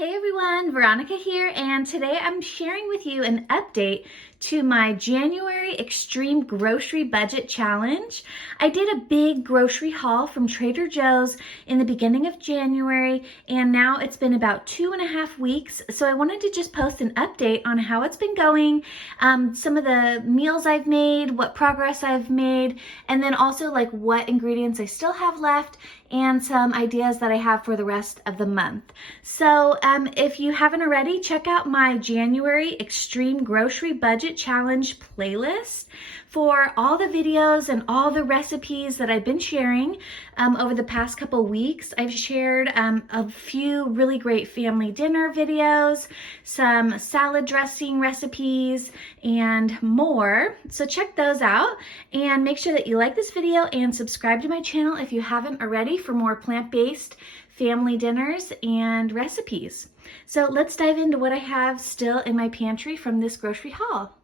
Hey everyone, Veronica here, and today I'm sharing with you an update to my January Extreme Grocery Budget Challenge. I did a big grocery haul from Trader Joe's in the beginning of January, and now it's been about 2.5 weeks, so I wanted to just post an update on how it's been going, some of the meals I've made, what progress I've made, and then also like what ingredients I still have left, and some ideas that I have for the rest of the month. So if you haven't already, check out my January Extreme Grocery Budget Challenge playlist for all the videos and all the recipes that I've been sharing over the past couple weeks. I've shared a few really great family dinner videos, some salad dressing recipes, and more. So check those out and make sure that you like this video and subscribe to my channel if you haven't already for more plant-based family dinners and recipes. So let's dive into what I have still in my pantry from this grocery haul.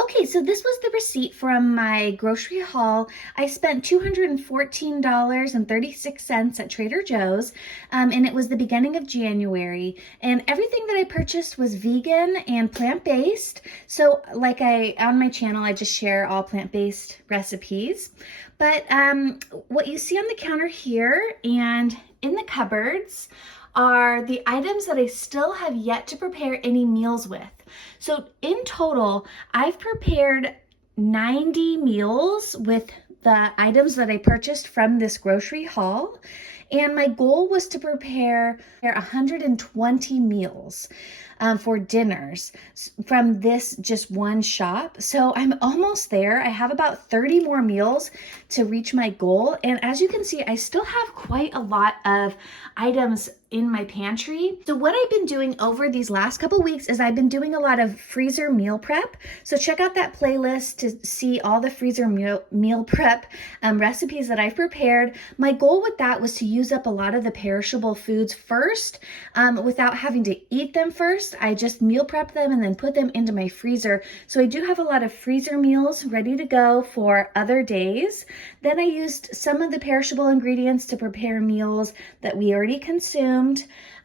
Okay, so this was the receipt from my grocery haul. I spent $214.36 at Trader Joe's, and it was the beginning of January. And everything that I purchased was vegan and plant-based. So like on my channel, I just share all plant-based recipes. But what you see on the counter here and in the cupboards are the items that I still have yet to prepare any meals with. So in total, I've prepared 90 meals with the items that I purchased from this grocery haul. And my goal was to prepare 120 meals for dinners from this just one shop. So I'm almost there. I have about 30 more meals to reach my goal. And as you can see, I still have quite a lot of items in my pantry. So what I've been doing over these last couple weeks is I've been doing a lot of freezer meal prep. So check out that playlist to see all the freezer meal prep recipes that I've prepared. My goal with that was to use up a lot of the perishable foods first without having to eat them first. I just meal prep them and then put them into my freezer. So I do have a lot of freezer meals ready to go for other days. Then I used some of the perishable ingredients to prepare meals that we already consumed.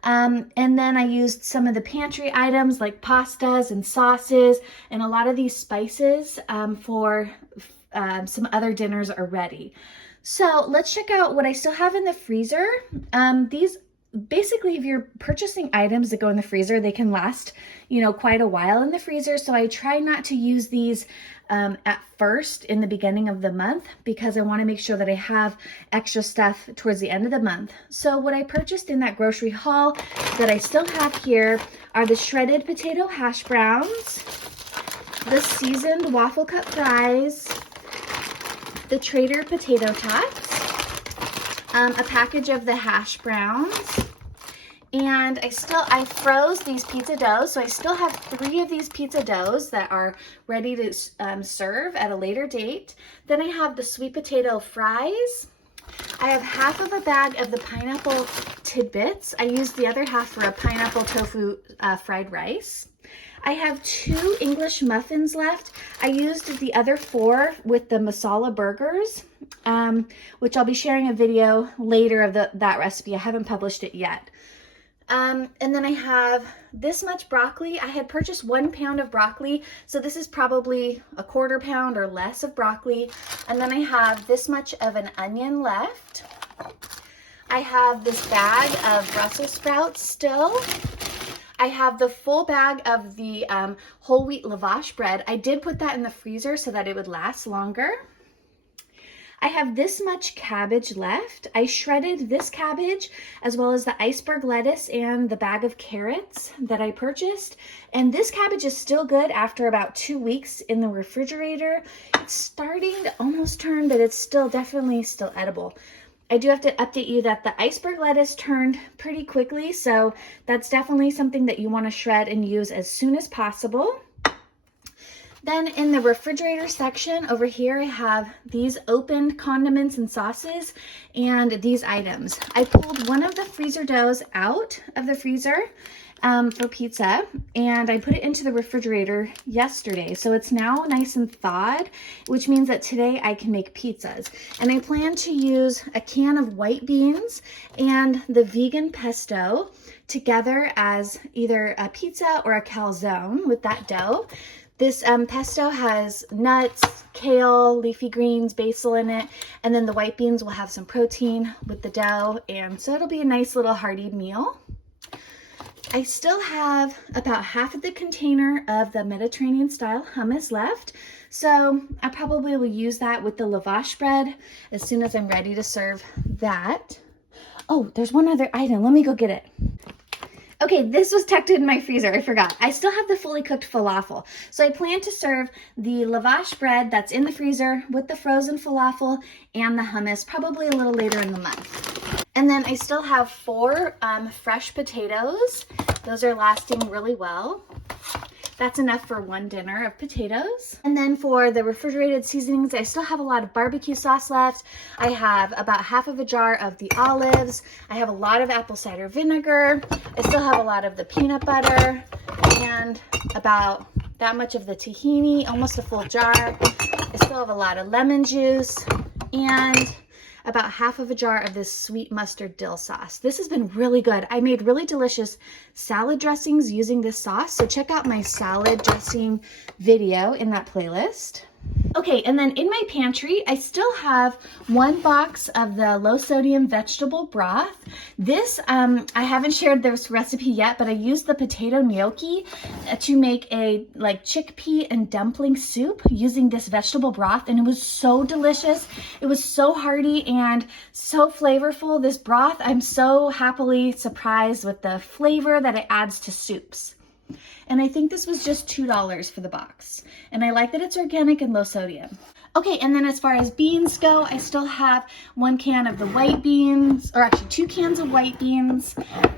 And then I used some of the pantry items like pastas and sauces and a lot of these spices for some other dinners already. So let's check out what I still have in the freezer. These basically, if you're purchasing items that go in the freezer, they can last, quite a while in the freezer. So I try not to use these at first in the beginning of the month because I want to make sure that I have extra stuff towards the end of the month. So what I purchased in that grocery haul that I still have here are the shredded potato hash browns, the seasoned waffle cut fries, the Trader potato tots, a package of the hash browns, and I froze these pizza doughs, so I still have 3 of these pizza doughs that are ready to serve at a later date. Then I have the sweet potato fries. I have half of a bag of the pineapple tidbits. I used the other half for a pineapple tofu fried rice. I have 2 English muffins left. I used the other 4 with the masala burgers, which I'll be sharing a video later of that recipe. I haven't published it yet. And then I have this much broccoli. I had purchased 1 pound of broccoli, so this is probably a 1/4 pound or less of broccoli. And then I have this much of an onion left. I have this bag of Brussels sprouts still. I have the full bag of the whole wheat lavash bread. I did put that in the freezer so that it would last longer. I have this much cabbage left. I shredded this cabbage as well as the iceberg lettuce and the bag of carrots that I purchased. And this cabbage is still good after about 2 weeks in the refrigerator. It's starting to almost turn, but it's definitely still edible. I do have to update you that the iceberg lettuce turned pretty quickly, so that's definitely something that you want to shred and use as soon as possible. Then in the refrigerator section over here, I have these opened condiments and sauces and these items. I pulled one of the freezer doughs out of the freezer for pizza, and I put it into the refrigerator yesterday. So it's now nice and thawed, which means that today I can make pizzas. And I plan to use a can of white beans and the vegan pesto together as either a pizza or a calzone with that dough. This pesto has nuts, kale, leafy greens, basil in it, and then the white beans will have some protein with the dough, and so it'll be a nice little hearty meal. I still have about half of the container of the Mediterranean style hummus left, so I probably will use that with the lavash bread as soon as I'm ready to serve that. Oh, there's one other item. Let me go get it. Okay, this was tucked in my freezer. I forgot. I still have the fully cooked falafel. So I plan to serve the lavash bread that's in the freezer with the frozen falafel and the hummus probably a little later in the month. And then I still have 4 fresh potatoes. Those are lasting really well. That's enough for 1 dinner of potatoes. And then for the refrigerated seasonings, I still have a lot of barbecue sauce left. I have about half of a jar of the olives. I have a lot of apple cider vinegar. I still have a lot of the peanut butter and about that much of the tahini, almost a full jar. I still have a lot of lemon juice and about half of a jar of this sweet mustard dill sauce. This has been really good. I made really delicious salad dressings using this sauce, so check out my salad dressing video in that playlist. Okay, and then in my pantry, I still have 1 box of the low sodium vegetable broth. This, I haven't shared this recipe yet, but I used the potato gnocchi to make a chickpea and dumpling soup using this vegetable broth, and it was so delicious. It was so hearty and so flavorful. This broth, I'm so happily surprised with the flavor that it adds to soups. And I think this was just $2 for the box. And I like that it's organic and low sodium. Okay, and then as far as beans go, I still have 1 can of the white beans, or actually 2 cans of white beans,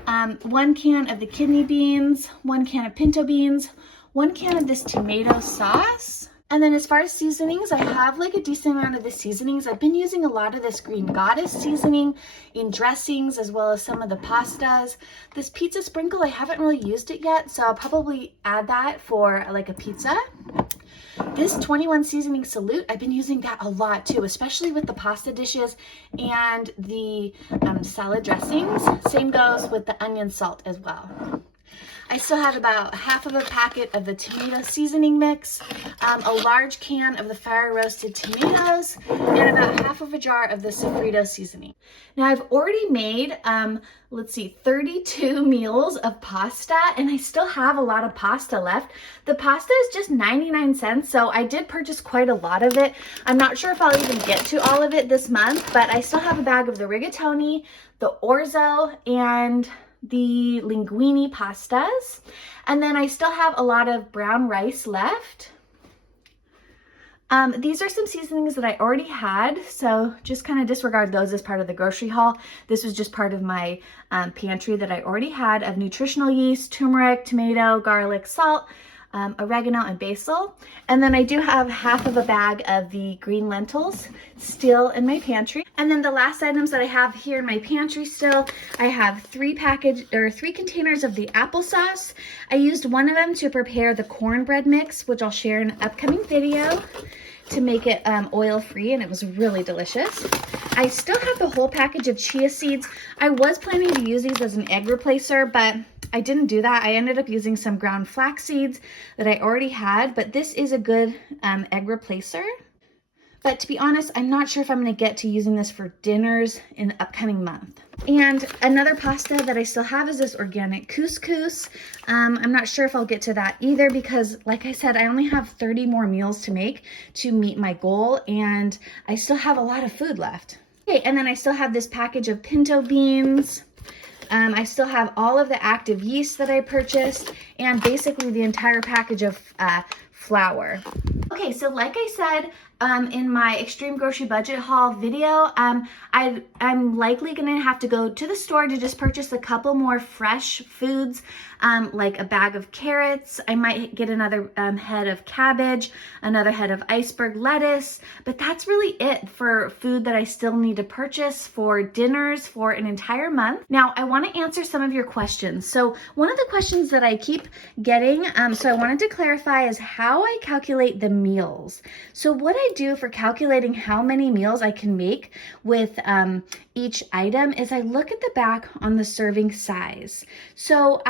1 can of the kidney beans, 1 can of pinto beans, 1 can of this tomato sauce. And then as far as seasonings, I have a decent amount of the seasonings. I've been using a lot of this Green Goddess seasoning in dressings as well as some of the pastas. This pizza sprinkle, I haven't really used it yet, so I'll probably add that for a pizza. This 21 seasoning salute, I've been using that a lot too, especially with the pasta dishes and the salad dressings. Same goes with the onion salt as well. I still have about half of a packet of the tomato seasoning mix, a large can of the fire roasted tomatoes, and about half of a jar of the sofrito seasoning. Now I've already made, 32 meals of pasta, and I still have a lot of pasta left. The pasta is just 99 cents, so I did purchase quite a lot of it. I'm not sure if I'll even get to all of it this month, but I still have a bag of the rigatoni, the orzo, and the linguine pastas, and then I still have a lot of brown rice left. These are some seasonings that I already had, so just kind of disregard those as part of the grocery haul. This was just part of my pantry that I already had of nutritional yeast, turmeric, tomato, garlic, salt, oregano, and basil. And then I do have half of a bag of the green lentils still in my pantry. And then the last items that I have here in my pantry still, I have 3 containers of the applesauce. I used 1 of them to prepare the cornbread mix, which I'll share in an upcoming video to make it oil-free, and it was really delicious. I still have the whole package of chia seeds. I was planning to use these as an egg replacer, but I didn't do that. I ended up using some ground flax seeds that I already had, but this is a good egg replacer. But to be honest, I'm not sure if I'm going to get to using this for dinners in the upcoming month. And another pasta that I still have is this organic couscous. I'm not sure if I'll get to that either because, like I said, I only have 30 more meals to make to meet my goal, and I still have a lot of food left. Okay, and then I still have this package of pinto beans. I still have all of the active yeast that I purchased and basically the entire package of flour. Okay, so like I said, in my extreme grocery budget haul video, I'm likely gonna have to go to the store to just purchase a couple more fresh foods, like a bag of carrots. I might get another head of cabbage, another head of iceberg lettuce, but that's really it for food that I still need to purchase for dinners for an entire month. Now, I wanna answer some of your questions. So one of the questions that I keep getting, so I wanted to clarify, is how I calculate the meals. So what I do for calculating how many meals I can make with each item is I look at the back on the serving size. So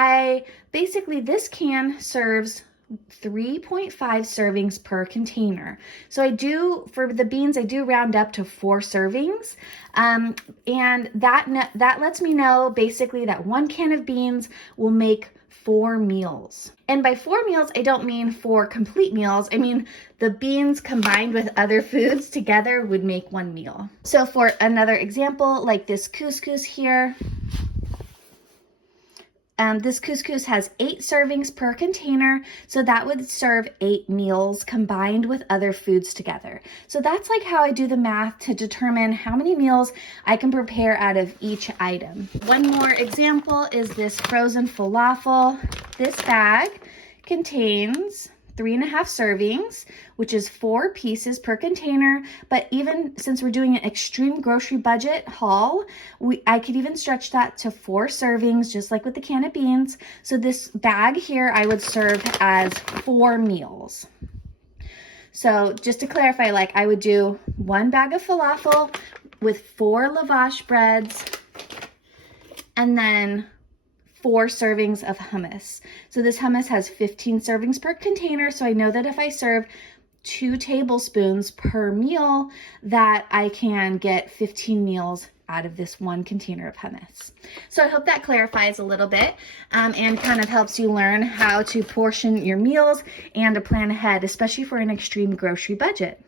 basically this can serves 3.5 servings per container. So for the beans, I do round up to 4 servings. And that lets me know basically that 1 can of beans will make 4 meals. And by 4 meals, I don't mean 4 complete meals. I mean, the beans combined with other foods together would make 1 meal. So for another example, like this couscous here, this couscous has 8 servings per container, so that would serve 8 meals combined with other foods together. So that's like how I do the math to determine how many meals I can prepare out of each item. One more example is this frozen falafel. This bag contains 3.5 servings, which is 4 pieces per container. But even since we're doing an extreme grocery budget haul, I could even stretch that to 4 servings, just like with the can of beans. So this bag here, I would serve as 4 meals. So just to clarify, like I would do 1 bag of falafel with 4 lavash breads, and then 4 servings of hummus. So this hummus has 15 servings per container. So I know that if I serve 2 tablespoons per meal, that I can get 15 meals out of this 1 container of hummus. So I hope that clarifies a little bit and kind of helps you learn how to portion your meals and to plan ahead, especially for an extreme grocery budget.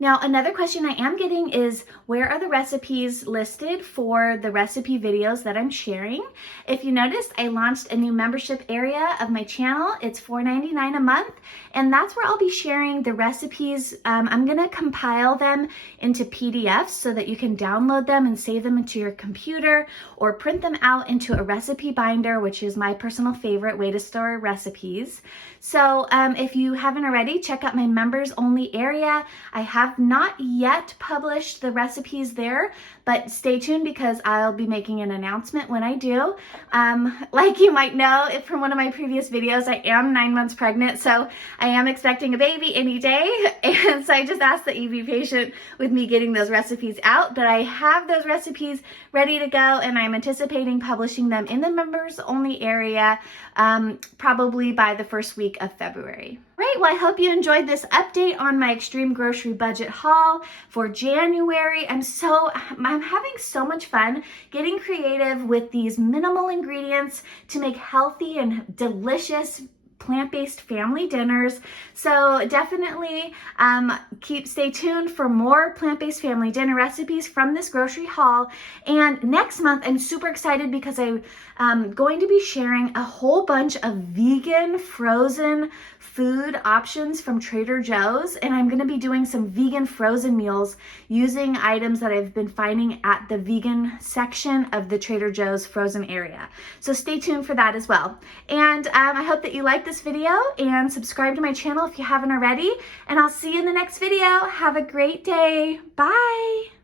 Now, another question I am getting is, where are the recipes listed for the recipe videos that I'm sharing? If you noticed, I launched a new membership area of my channel. It's $4.99 a month, and that's where I'll be sharing the recipes. I'm gonna compile them into PDFs so that you can download them and save them into your computer, or print them out into a recipe binder, which is my personal favorite way to store recipes. So if you haven't already, check out my members only area. I have not yet published the recipes there, but stay tuned because I'll be making an announcement when I do. Like you might know from one of my previous videos, I am 9 months pregnant, so I am expecting a baby any day. And so I just ask that you be patient with me getting those recipes out, but I have those recipes ready to go, and I'm anticipating publishing them in the members only area probably by the first week of February. Right, well, I hope you enjoyed this update on my extreme grocery budget haul for January. I'm having so much fun getting creative with these minimal ingredients to make healthy and delicious plant-based family dinners. So definitely stay tuned for more plant-based family dinner recipes from this grocery haul. And next month, I'm super excited because I'm going to be sharing a whole bunch of vegan frozen food options from Trader Joe's, and I'm going to be doing some vegan frozen meals using items that I've been finding at the vegan section of the Trader Joe's frozen area. So stay tuned for that as well. And I hope that you like this video and subscribe to my channel if you haven't already, and I'll see you in the next video. Have a great day. Bye.